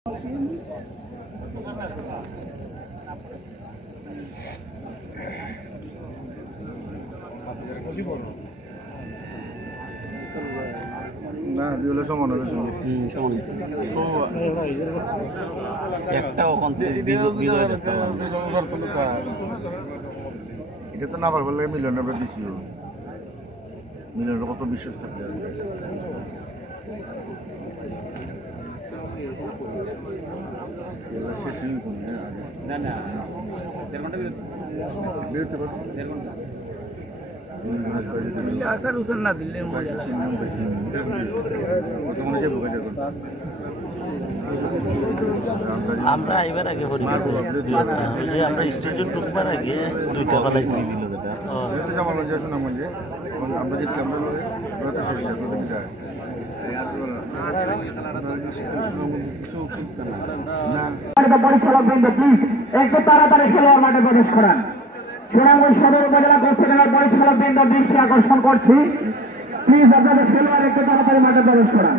না দিলে সমান হবে সমান একটা ওখান থেকে এটা তো না পারবো মিলনের বেশি মিলনের কত বিশ্বাস থাকে না না 1.5 ঘন্টা আসার উসার না দিলে মজা লাগে আমরা এবার আগে ভরি আমরা স্টেশন ঢুকবার আগে 2টা ফলাইছি আমরা যে ক্যামেরা পরিচালক বৃন্দ প্লিজ একটু তাড়াতাড়ি খেলোয়াড় মাঠে প্রবেশ করান। সুনামগঞ্জ সদর উপজেলা কোচের পরিচালক বৃন্দ দৃষ্টি আকর্ষণ করছি, প্লিজ আপনাদের খেলোয়াড় একটু তাড়াতাড়ি মাঠে প্রবেশ করান।